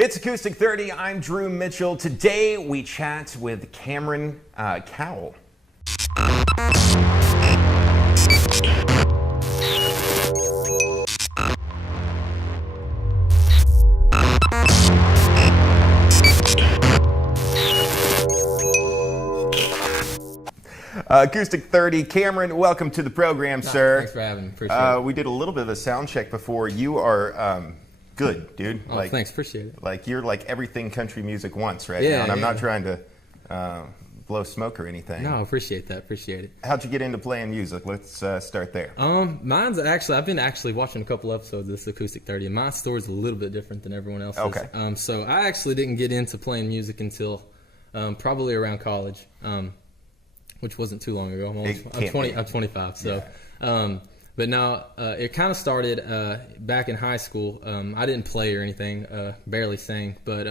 It's Acoustic 30. I'm Drew Mitchell. Today we chat with Camron Cowell. Acoustic 30. Camron, welcome to the program, sir. Thanks for having me. Appreciate it. We did a little bit of a sound check before. You are good, dude. Oh, thanks. Appreciate it. Like you're like everything country music wants right Yeah, now. And I'm yeah. not trying to blow smoke or anything. No, appreciate that. Appreciate it. How'd you get into playing music? Let's start there. Mine's actually, I've been watching a couple episodes of this Acoustic 30, and my story's a little bit different than everyone else's. Okay. So I actually didn't get into playing music until probably around college, which wasn't too long ago. I'm 25. So, Yeah. but now it kind of started back in high school. I didn't play or anything, barely sang, but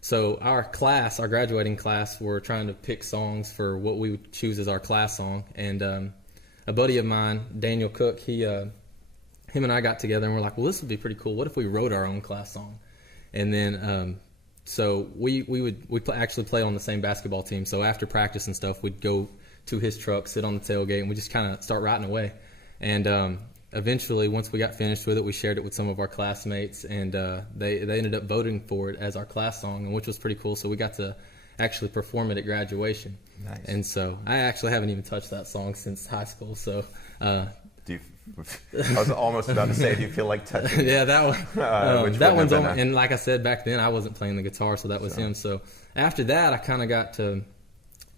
so our graduating class, were trying to pick songs for what we would choose as our class song, and a buddy of mine, Daniel Cook, him and I got together and we're like, well, this would be pretty cool. What if we wrote our own class song? And then so we actually play on the same basketball team. So after practice and stuff, we'd go to his truck, sit on the tailgate, and we just kind of start writing away. And eventually, once we got finished with it, we shared it with some of our classmates, and they ended up voting for it as our class song, which was pretty cool. So we got to actually perform it at graduation. Nice. And so I actually haven't even touched that song since high school. So I was almost about to say, do you feel like touching it? yeah, that one. That one's on. on. And like I said back then, I wasn't playing the guitar, so that was him. So after that, I kind of got to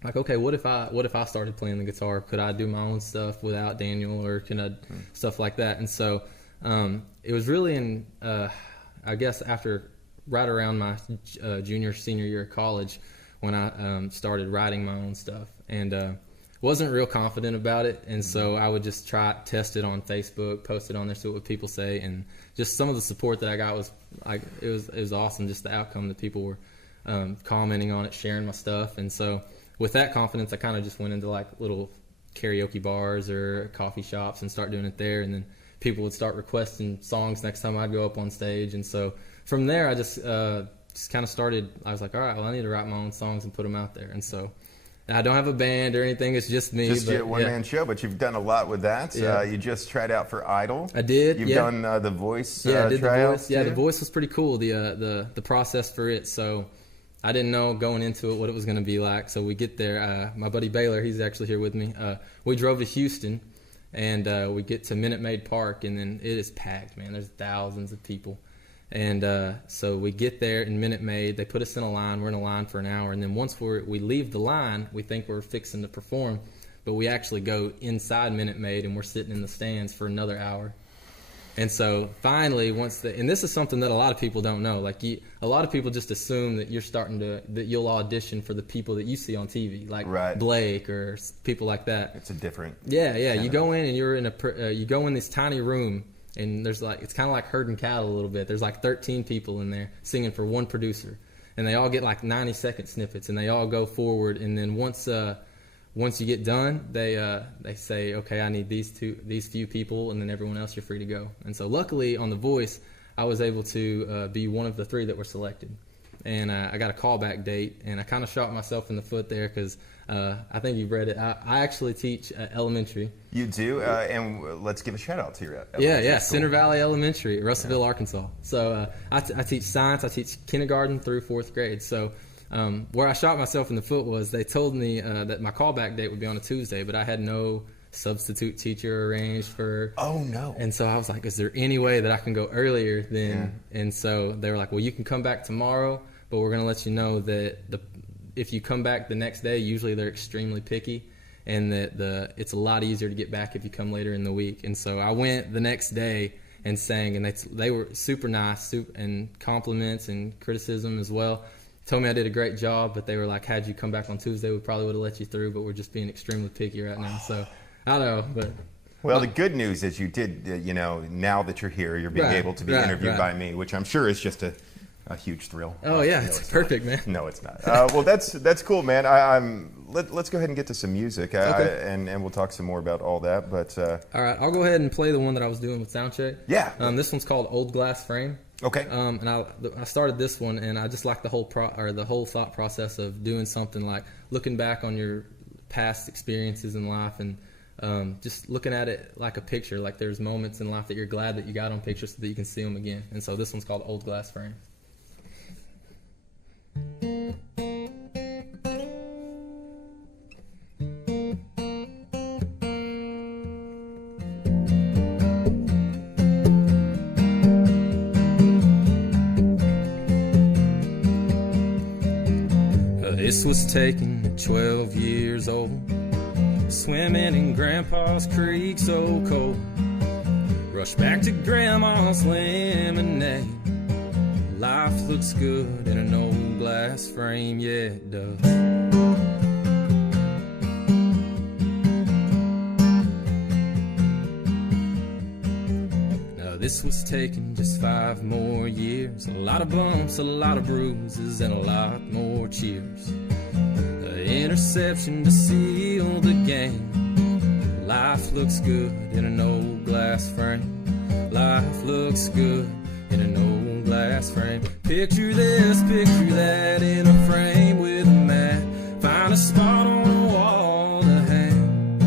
like, okay, what if I started playing the guitar? Could I do my own stuff without Daniel, or can I stuff like that? And so it was really in I guess right around my senior year of college when I started writing my own stuff, and wasn't real confident about it, and so I would just test it on Facebook, post it on there, see what people say, and just some of the support that I got was like it was awesome. Just the outcome that people were commenting on it, sharing my stuff, and so with that confidence, I kind of just went into like little karaoke bars or coffee shops and start doing it there, and then people would start requesting songs next time I'd go up on stage, and so from there I just kind of started. I was like, all right, well, I need to write my own songs and put them out there, and so. I don't have a band or anything. It's just me. Just a one-man show, but you've done a lot with that. Yeah. You just tried out for Idol. I did. You've done the Voice I did tryouts. The Voice. Yeah, the Voice was pretty cool. The process for it. So I didn't know going into it what it was going to be like. So we get there. My buddy Baylor, he's actually here with me. We drove to Houston, and we get to Minute Maid Park, and then it is packed, man. There's thousands of people. And so we get there in Minute Maid. They put us in a line. We're in a line for an hour. And then once we leave the line, we think we're fixing to perform. But we actually go inside Minute Maid, and we're sitting in the stands for another hour. And so finally, and this is something that a lot of people don't know. Like a lot of people just assume that that you'll audition for the people that you see on TV, like right. Blake or people like that. It's a different. Yeah. You go in and you go in this tiny room. And it's kind of like herding cattle a little bit. There's like 13 people in there singing for one producer, and they all get like 90-second snippets, and they all go forward. And then once you get done, they say, okay, I need these few people, and then everyone else you're free to go. And so luckily on The Voice, I was able to be one of the 3 that were selected, and I got a callback date, and I kind of shot myself in the foot there because I think you've read it. I actually teach elementary. You do, and let's give a shout out to your elementary school. Center Valley Elementary, Russellville, Arkansas. So I teach science. I teach kindergarten through 4th grade. So where I shot myself in the foot was they told me that my callback date would be on a Tuesday, but I had no substitute teacher arranged for. Oh no! And so I was like, is there any way that I can go earlier than? Yeah. And so they were like, well, you can come back tomorrow, but we're going to let you know that if you come back the next day, usually they're extremely picky, and that it's a lot easier to get back if you come later in the week. And so I went the next day and sang, and they were super nice, and compliments and criticism as well. Told me I did a great job, but they were like, had you come back on Tuesday, we probably would have let you through, but we're just being extremely picky right now. So I don't know, but. Well, the good news is you did, now that you're here, you're being able to be interviewed by me, which I'm sure is just a huge thrill. Oh yeah, it's perfect, man. No, it's not. Well, that's cool, man. Let's go ahead and get to some music, okay. And we'll talk some more about all that. But all right, I'll go ahead and play the one that I was doing with Soundcheck. Yeah. This one's called "Old Glass Frame." Okay. And I started this one, and I just like the whole thought process of doing something like looking back on your past experiences in life and just looking at it like a picture. Like there's moments in life that you're glad that you got on picture so that you can see them again. And so this one's called Old Glass Fern. This was taken at 12 years old, swimming in Grandpa's creek so cold. Rushed back to Grandma's lemonade. Life looks good in an old glass frame, yeah it does. Now this was taken just 5 more years. A lot of bumps, a lot of bruises, and a lot more cheers. Interception to seal the game. Life looks good in an old glass frame. Life looks good in an old glass frame. Picture this, picture that in a frame with a mat. Find a spot on the wall to hang.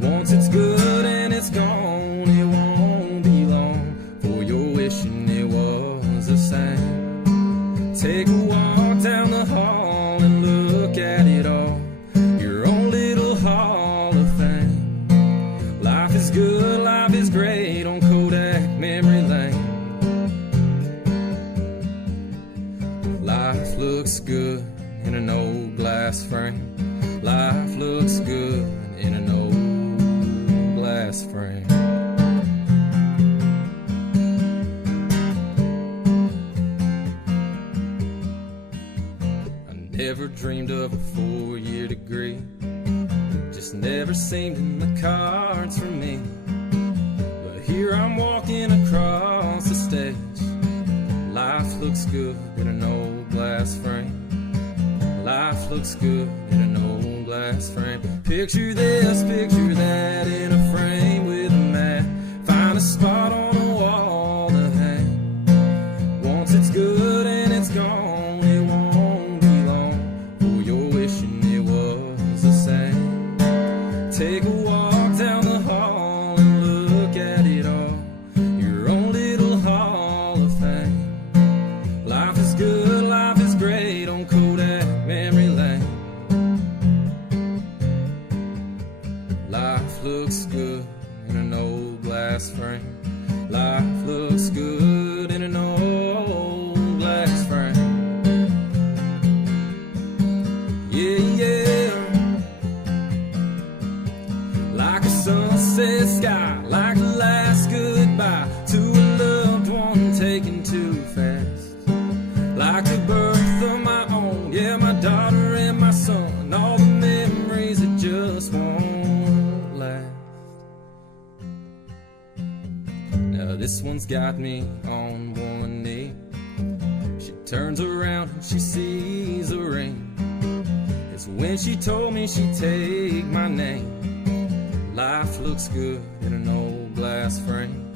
Once it's good and it's gone, it won't be long for you're wishing it was the same. Take a walk down the hall and look at it all. Your own little hall of fame. Life is good, life is great on Kodak Memory Lane. Life looks good in an old glass frame. Life looks good in an old glass frame. Never dreamed of a 4-year degree. Just never seemed in the cards for me. But here I'm walking across the stage. Life looks good in an old glass frame. Life looks good in an old glass frame. Picture this, picture that in a frame with a mat. Find a spot on the wall to hang. Once it's good and it's gone, take a walk down the hall and look at it all. Your own little hall of fame. Life is good, life is great on Kodak Memory Lane. Life looks good in an old glass frame. Life looks good in an old glass frame. Yeah, yeah. Sunset sky, like the last goodbye to a loved one taken too fast. Like the birth of my own, yeah, my daughter and my son. All the memories that just won't last. Now this one's got me on one knee. She turns around and she sees a ring. It's when she told me she'd take my name. Life looks good in an old glass frame.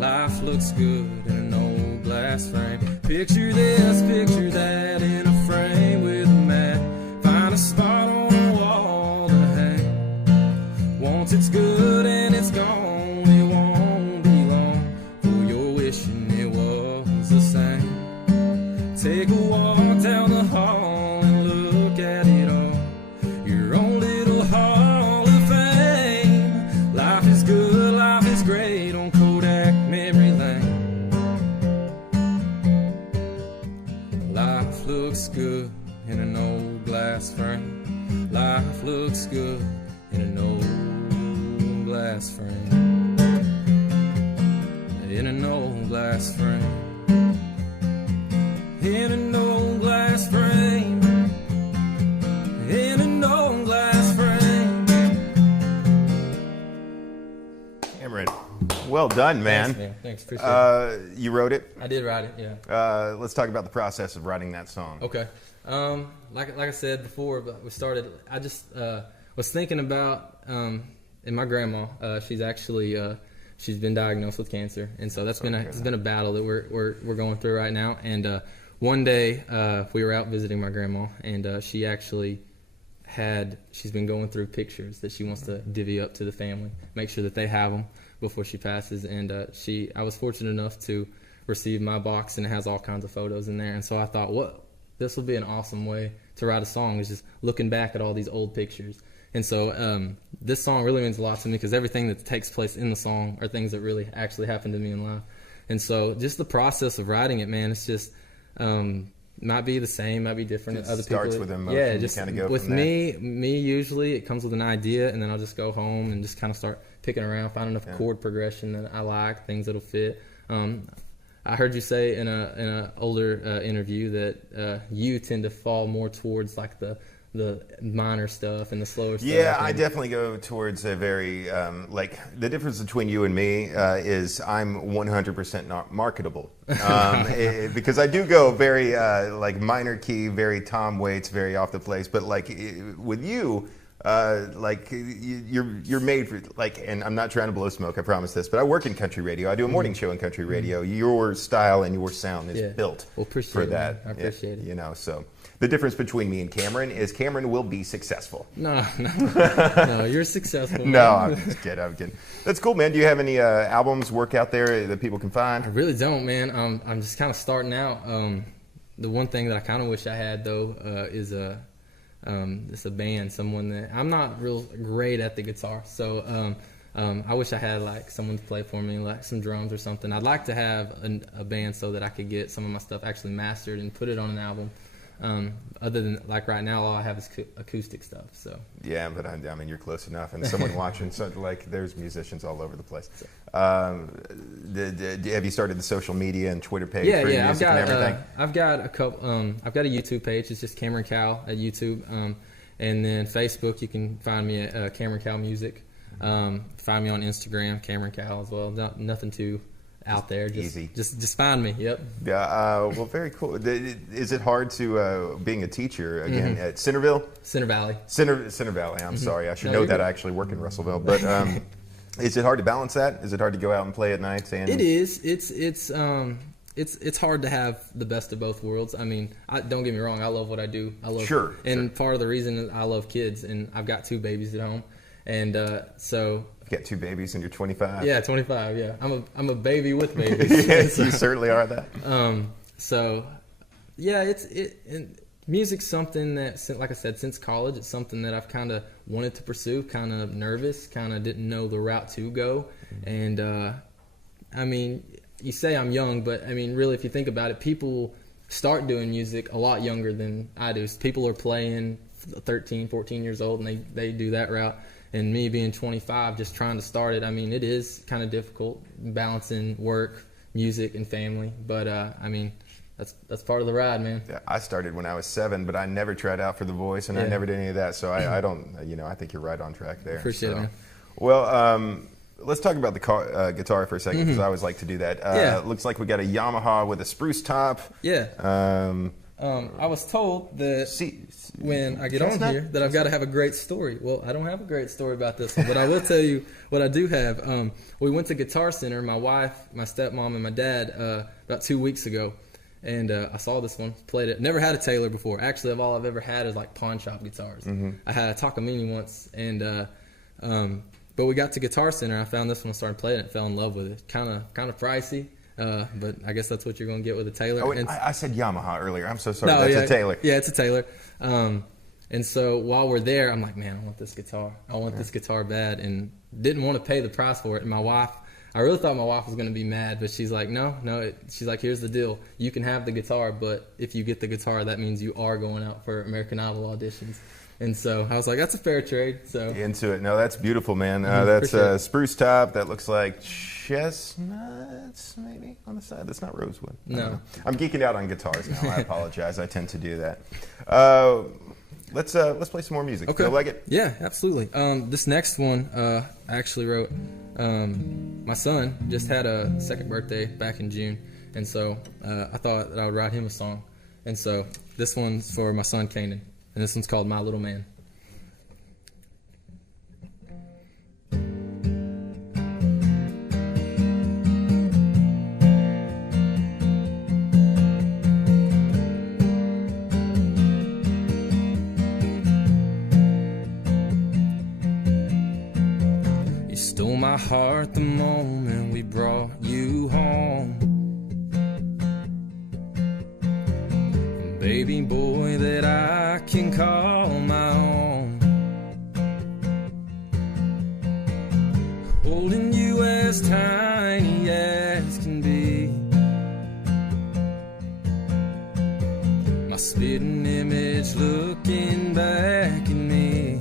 Life looks good in an old glass frame. Picture this, picture that in a frame with a mat. Find a spot on the wall to hang. Once it's good and it's gone, it won't be long for you're wishing it was the same. Take a walk down the hall and look at it all. Your own little hall. Good, life is great on Kodak Memory Lane. Life looks good in an old glass frame. Life looks good in an old glass frame. In an old glass frame. In an old glass frame. In an old glass frame. Well done, man. Thanks, man. Thanks, appreciate it. You wrote it? I did write it, yeah. Let's talk about the process of writing that song. Okay. Like I said before, we started, I just was thinking about, and my grandma, she's actually she's been diagnosed with cancer, and so it's been a battle that we're going through right now. And one day we were out visiting my grandma, and she actually she's been going through pictures that she wants to divvy up to the family, make sure that they have them before she passes. And I was fortunate enough to receive my box, and it has all kinds of photos in there. And so I thought, this will be an awesome way to write a song, is just looking back at all these old pictures. And so this song really means a lot to me, because everything that takes place in the song are things that really actually happened to me in life. And so just the process of writing it, man, it's just might be the same, might be different. Other people, starts with emotion. Yeah, just kind of go with from me usually it comes with an idea, and then I'll just go home and just kind of start picking around, finding a chord progression that I like, things that'll fit. I heard you say in a older interview that you tend to fall more towards like the minor stuff and the slower stuff. Yeah, I definitely go towards a very, like, the difference between you and me is I'm 100% not marketable. Because I do go very, like, minor key, very Tom Waits, very off the place. But, like, with you, like, you're made for, like, and I'm not trying to blow smoke, I promise this, but I work in country radio. I do a morning show in country radio. Your style and your sound is built for that. I appreciate it. You know, so the difference between me and Camron is Camron will be successful. No, you're successful. No, I'm just kidding. That's cool, man. Do you have any albums work out there that people can find? I really don't, man. I'm just kind of starting out. The one thing that I kind of wish I had, though, is it's a band, someone that I'm not real great at the guitar, so I wish I had like someone to play for me, like some drums or something. I'd like to have a band so that I could get some of my stuff actually mastered and put it on an album. Other than, like, right now, all I have is acoustic stuff. So yeah, but I mean, you're close enough, and someone watching, so like, there's musicians all over the place. Have you started the social media and Twitter page for your music and everything? I've got a couple. I've got a YouTube page. It's just Camron Cowell at YouTube, and then Facebook. You can find me at Camron Cowell Music. Find me on Instagram, Camron Cowell as well. Nothing too out there, just easy. Just find me. Yep. Yeah. Well, very cool. Is it hard to being a teacher again at Centerville? Center Valley. Center Valley. I'm sorry. I should know that. I actually work in Russellville, but is it hard to balance that? Is it hard to go out and play at night? It is. It's hard to have the best of both worlds. I mean, don't get me wrong. I love what I do. And part of the reason is I love kids, and I've got 2 babies at home, and so. You got 2 babies and you're 25. Yeah, 25. Yeah, I'm a baby with babies. Yes, you certainly are that. So, yeah, music's something that, like I said, since college, it's something that I've kind of wanted to pursue. Kind of nervous, kind of didn't know the route to go, and I mean, you say I'm young, but I mean, really, if you think about it, people start doing music a lot younger than I do. People are playing 13, 14 years old, and they do that route. And me being 25, just trying to start it, I mean, it is kind of difficult balancing work, music, and family. But, I mean, that's part of the ride, man. Yeah, I started when I was 7, but I never tried out for The Voice, and I never did any of that. So I don't, I think you're right on track there. Appreciate it, man. Well, let's talk about the guitar for a second, because I always like to do that. It looks like we got a Yamaha with a spruce top. Yeah. I was told that when I get on here that I've got to have a great story. Well, I don't have a great story about this one, but I will tell you what I do have. We went to Guitar Center, my wife, my stepmom, and my dad about 2 weeks ago, and I saw this one, played it. Never had a Taylor before. Actually, all I've ever had is like pawn shop guitars. I had a Takamine once, and but we got to Guitar Center. I found this one, started playing it, fell in love with it. Kind of pricey. But I guess that's what you're going to get with a Taylor. Oh, I said Yamaha earlier. I'm so sorry. No, that's a Taylor. Yeah, it's a Taylor. And so while we're there, I'm like, man, I want this guitar. I want this guitar bad, and didn't want to pay the price for it. And my wife, I really thought my wife was going to be mad, but she's like, no. She's like, here's the deal. You can have the guitar, but if you get the guitar, that means you are going out for American Idol auditions. And so I was like, that's a fair trade. So into it. No, that's beautiful, man. That's a spruce top. That looks like chestnuts, maybe, on the side. That's not rosewood. No. I'm geeking out on guitars now. I apologize. I tend to do that. Let's play some more music. Okay. Feel like it? Yeah, absolutely. This next one I actually wrote. My son just had a 2nd birthday back in June, and so I thought that I would write him a song. And so this one's for my son, Kanan. And this one's called My Little Man. heart the moment we brought you home. Baby boy that I can call my own. Holding you as tiny as can be. My spitting image looking back at me.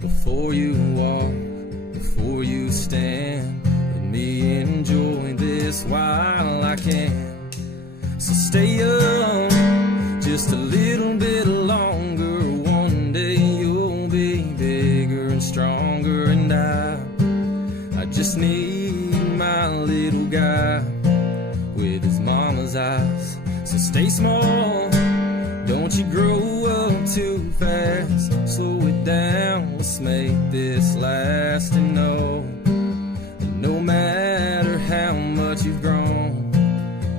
Before you walk, before you stand, let me enjoy this while I can. So stay young, just a little bit longer. One day you'll be bigger and stronger, and I just need my little guy with his mama's eyes. So stay small, don't you grow up too fast. Slow it down, let's make this last. And no matter how much you've grown,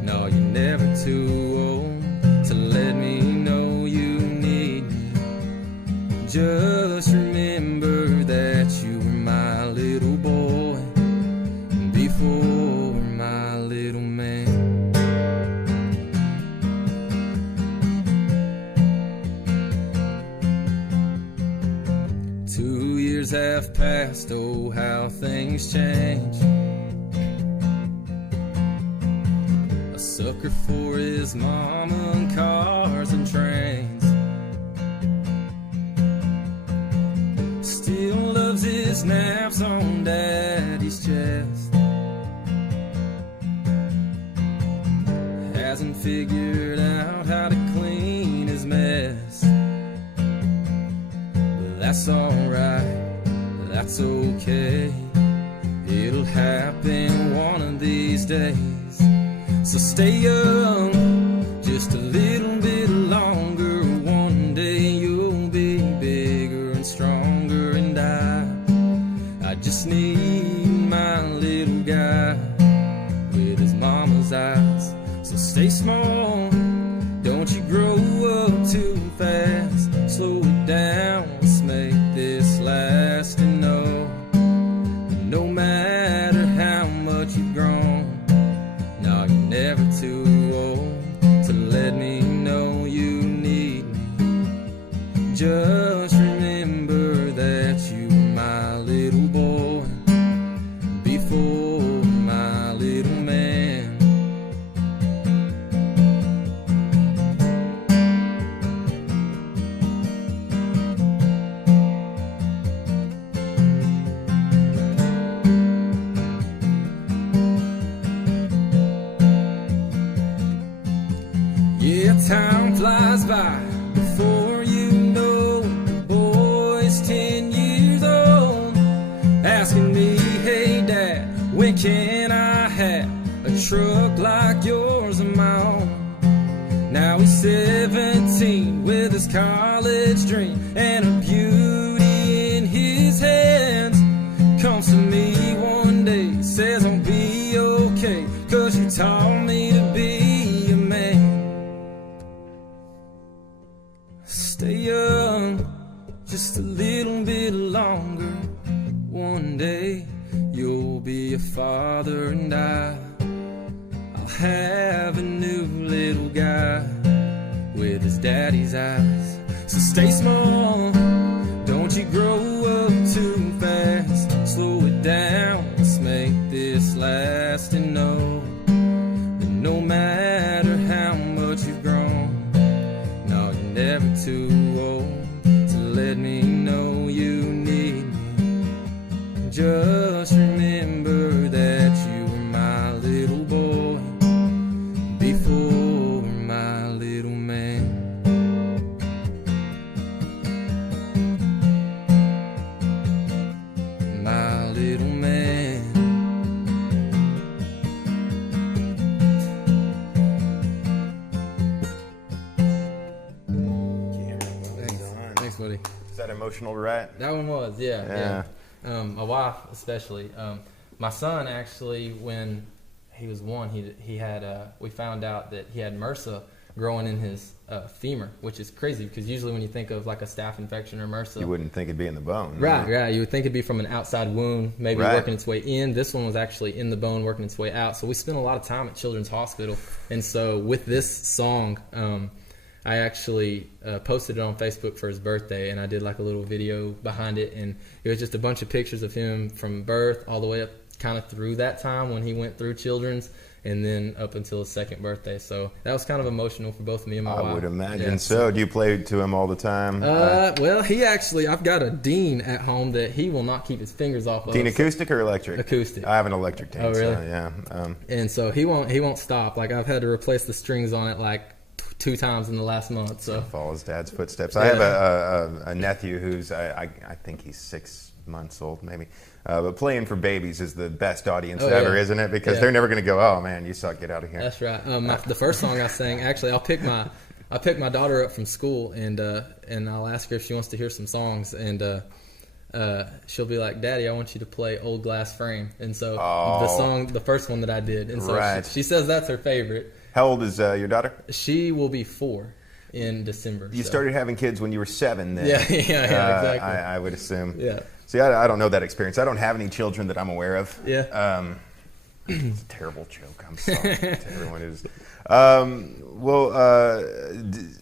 no, you're never too old to let me know you need me. Just remember that you were my little boy before my little man. Have passed, oh how things change. A sucker for his mama and cars and trains. Still loves his naps on daddy's chest. Hasn't figured out how to clean his mess. But that's alright, that's okay. It'll happen one of these days. So stay young, just a little bit longer. One day you'll be bigger and stronger, and I just need my little guy with his mama's eyes. So stay small, don't you grow up too fast. Slow it down, let's make this last. And no matter how much you've grown, no, you're never too old to let me know you need me. Just remember that you were my little boy before my little man. Time flies by before you know it. The boy's 10 years old, asking me, hey dad, when can I have a truck like yours of my own? Now he's 17 with his college dream and a beauty in his hands. Comes to me one day, says I'll be okay, 'cause you taught me to be a man. Stay young, just a little bit longer. One day you'll be a father, and I'll have a new little guy with his daddy's eyes. So stay small, don't you grow up too fast. Slow it down, let's make this last. And no matter how much you've grown, no, you're never too old to let me know you need me. Just remember that you were my little boy before my little man. My little man. Thanks, buddy. Is that emotional, right? That one was, yeah. My wife especially. My son actually, when he was one, he had we found out that he had MRSA growing in his femur, which is crazy because usually when you think of like a staph infection or MRSA, you wouldn't think it'd be in the bone. Right. You would think it'd be from an outside wound, maybe working its way in. This one was actually in the bone, working its way out. So we spent a lot of time at Children's Hospital. And so with this song, I actually posted it on Facebook for his birthday, and I did like a little video behind it. And it was just a bunch of pictures of him from birth all the way up kind of through that time when he went through Children's, and then up until his second birthday. So that was kind of emotional for both me and my wife. I would imagine so. Do you play to him all the time? Well, he actually, I've got a Dean at home that he will not keep his fingers off of. Dean acoustic or electric? Acoustic. I have an electric Dean. Oh, really? So, yeah. And so he won't stop. Like, I've had to replace the strings on it like 2 times in the last month. So follow his dad's footsteps. I have a nephew who's I think he's 6 months old maybe. But playing for babies is the best audience ever, isn't it? Because they're never going to go, oh man, you suck, get out of here. That's right. The first song I sang, actually, I'll pick my daughter up from school, and I'll ask her if she wants to hear some songs, and she'll be like, Daddy, I want you to play Old Glass Fern. And so the first one that I did, and so she says that's her favorite. How old is your daughter? She will be 4 in December. You started having kids when you were 7 then. Yeah, exactly. I would assume. Yeah. See, I don't know that experience. I don't have any children that I'm aware of. Yeah. It's a terrible joke. I'm sorry to everyone who's.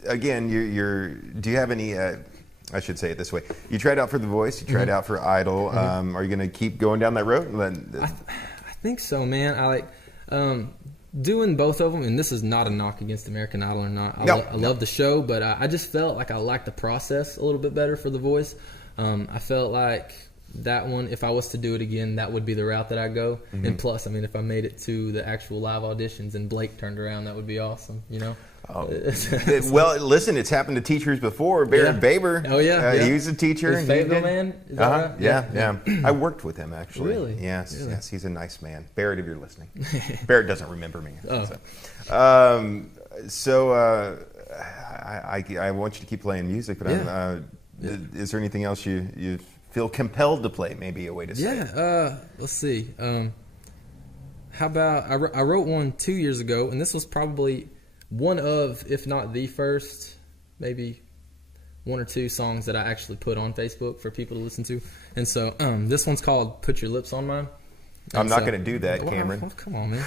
Again, do you have any? I should say it this way. You tried out for The Voice. You tried out for Idol. Are you going to keep going down that road? I think so, man. I like doing both of them, and this is not a knock against American Idol or not. I love the show, but I just felt like I liked the process a little bit better for The Voice. I felt like that one, if I was to do it again, that would be the route that I go. And plus, I mean, if I made it to the actual live auditions and Blake turned around, that would be awesome, you know? Well, listen, it's happened to teachers before. Barrett Baber. Oh, yeah. He was a teacher. Is Fayetteville man? Is that right? Yeah. I worked with him, actually. Really? Yes, really? Yes. He's a nice man. Barrett, if you're listening. Barrett doesn't remember me. So, I want you to keep playing music, but is there anything else you feel compelled to play? Maybe a way to say it. Let's see. How about I wrote one 2 years ago, and this was probably one of, if not the first, maybe 1 or 2 songs that I actually put on Facebook for people to listen to. And so this one's called "Put Your Lips on Mine." I'm not going to do that, Cameron. Oh, come on, man.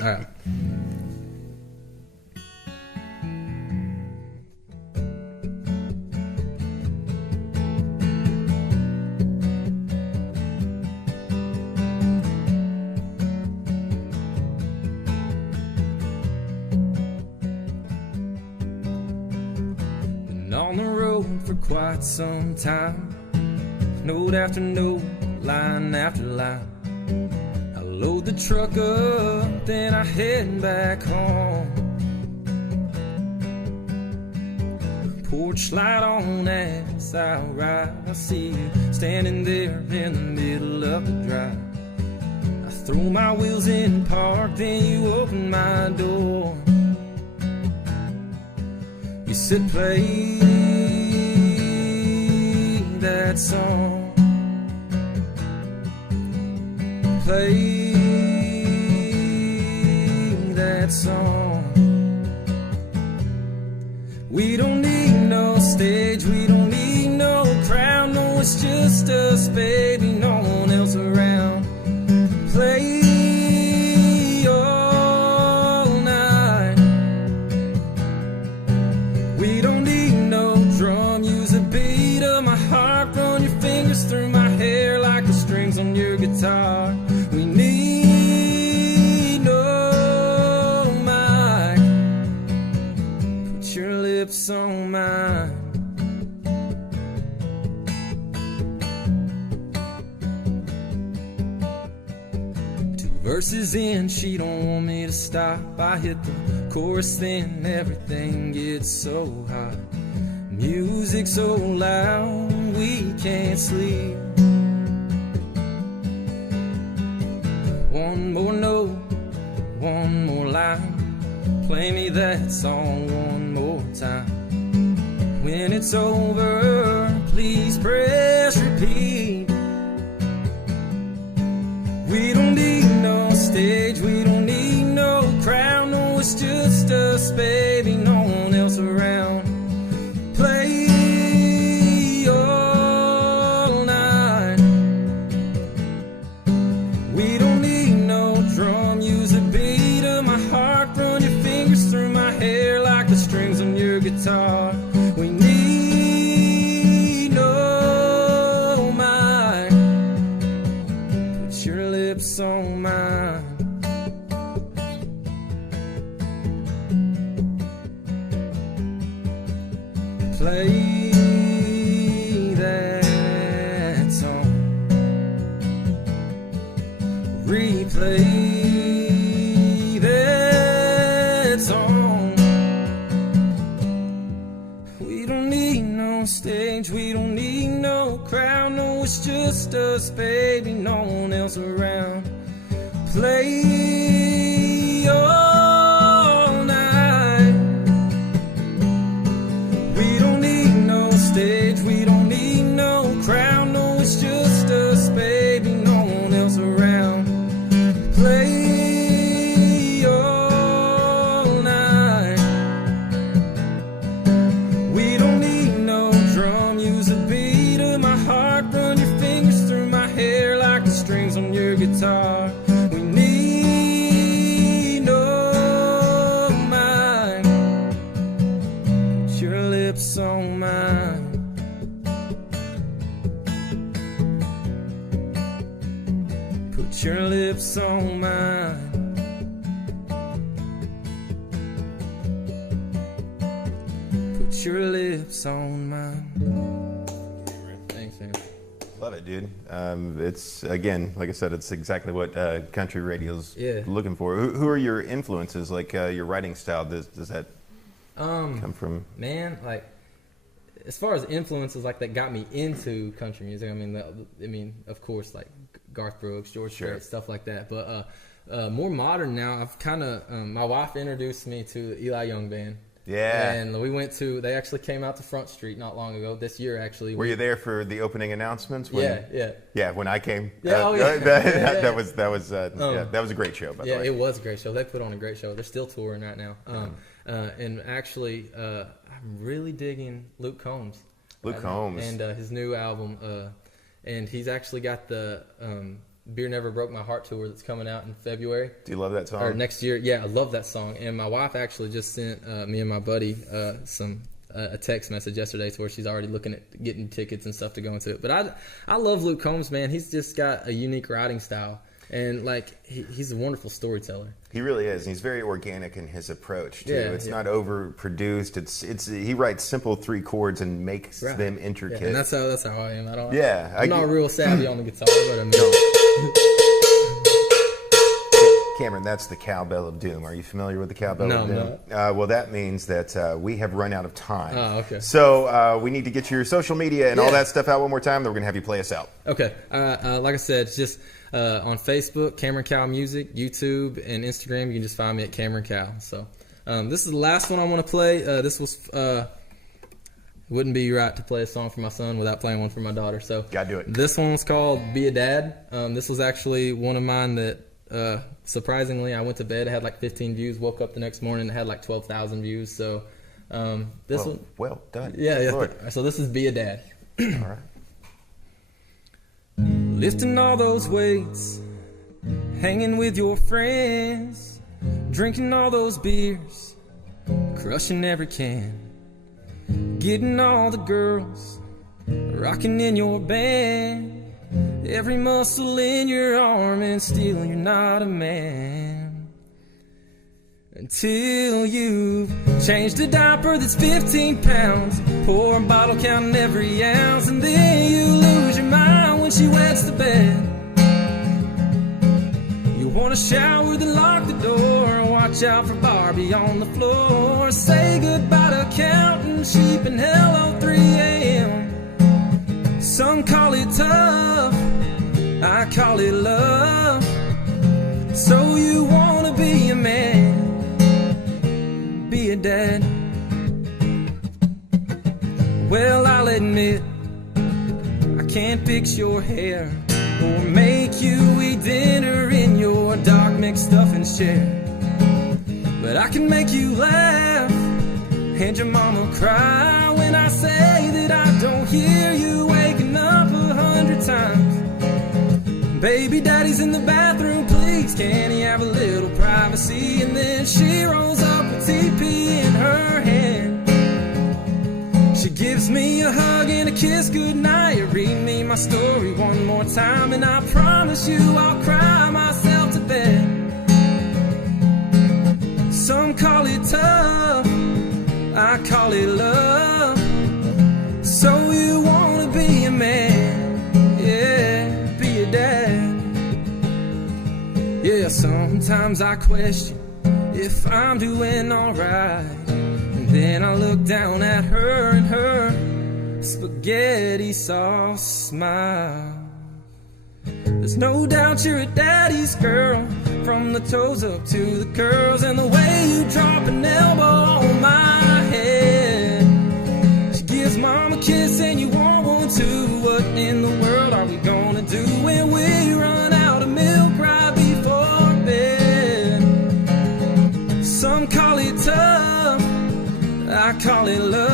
All right. On the road for quite some time, note after note, line after line. I load the truck up, then I head back home. Porch light on as I ride, I see you standing there in the middle of the drive. I throw my wheels in park, then you open my door. You said play that song, play that song. We don't need no stage, we don't need no crowd, no, it's just us, baby, no one else around. Play all night. We don't need no drum, use a beat of my heart, run your fingers through my hair like the strings on your guitar. We need no mic. Put your lips on mine. Verses in, she don't want me to stop. I hit the chorus, then everything gets so hot. Music so loud, we can't sleep. One more note, one more line. Play me that song one more time. When it's over, please press repeat. We don't need no stage, we don't need no crowd, no, it's just us, baby, no one else around. Play all night. We don't need no drum, use a beat of my heart. Run your fingers through my hair like the strings on your guitar. We need no mind. Put your lips on mine. Play that song. Replay that song. We don't need no stage, we don't need no crowd. No, it's just us, baby, no one else around. Play all night. We don't need no stage, we don't need no crowd. No, it's just us, baby, no one else around. Play all night. We don't need no drum, use a beat of my heart. Run your fingers through my hair like the strings on your guitar. We need no mind. Put your lips on mine. Put your lips on mine. Put your lips on mine. Thanks, man. Love it, dude. It's, again, like I said, it's exactly what country radio's looking for. Who are your influences? Like your writing style, does that come from? Man, like, as far as influences like that got me into country music, I mean, of course, like Garth Brooks, George Strait, stuff like that. But more modern now, I've kind of, my wife introduced me to the Eli Young Band. Yeah. And we went to, they actually came out to Front Street not long ago, this year actually. Were you there for the opening announcements? Yeah, when I came. That was a great show, by the way. Yeah, it was a great show. They put on a great show. They're still touring right now. And actually, I'm really digging Luke Combs. Luke Combs. And his new album. And he's actually got the Beer Never Broke My Heart tour that's coming out in February. Do you love that song? Or next year. Yeah, I love that song. And my wife actually just sent me and my buddy a text message yesterday to where she's already looking at getting tickets and stuff to go into it. But I love Luke Combs, man. He's just got a unique writing style. And, like, he's a wonderful storyteller. He really is. And he's very organic in his approach, too. It's not overproduced. It's he writes simple 3 chords and makes them intricate. Yeah, and that's how I am. I'm not real savvy on the guitar, but I mean... Cameron, that's the cowbell of doom. Are you familiar with the cowbell of doom? No. Well, that means that we have run out of time. Oh, okay. So we need to get your social media and all that stuff out one more time. Then we're going to have you play us out. Okay. Like I said, it's just on Facebook, Camron Cowell Music, YouTube, and Instagram. You can just find me at Camron Cowell. So this is the last one I want to play. This was... wouldn't be right to play a song for my son without playing one for my daughter. So gotta do it. This one was called Be a Dad. This was actually one of mine that... surprisingly, I went to bed, I had like 15 views, woke up the next morning, it had like 12,000 views. So this one, well done. Yeah. So this is Be a Dad. All right. Lifting all those weights, hanging with your friends, drinking all those beers, crushing every can, getting all the girls, rocking in your band. Every muscle in your arm, and still you're not a man. Until you've changed a diaper that's 15 pounds, pour a bottle counting every ounce, and then you lose your mind when she wets the bed. You want to shower, then lock the door, and watch out for Barbie on the floor. Say goodbye to counting sheep and hello 3 a.m. Some call it tough, I call it love. So you wanna be a man, be a dad. Well, I'll admit I can't fix your hair or make you eat dinner in your dark mixed stuff and share. but I can make you laugh and your mama cry when I say that I don't hear you waking up 100 times. Baby daddy's in the bathroom, please can he have a little privacy? And then she rolls up with TP in her hand. She gives me a hug and a kiss goodnight. Read me my story one more time, and I promise you I'll cry myself to bed. Some call it tough, I call it love. So you wanna be a man, yeah, be a dad. Yeah, sometimes I question if I'm doing alright, and then I look down at her and her spaghetti sauce smile. There's no doubt you're a daddy's girl, from the toes up to the curls, and the way you drop an elbow on my head. She gives mom a kiss and you want one too. What in the world are we gonna do when we run out of milk right before bed? Some call it tough, I call it love.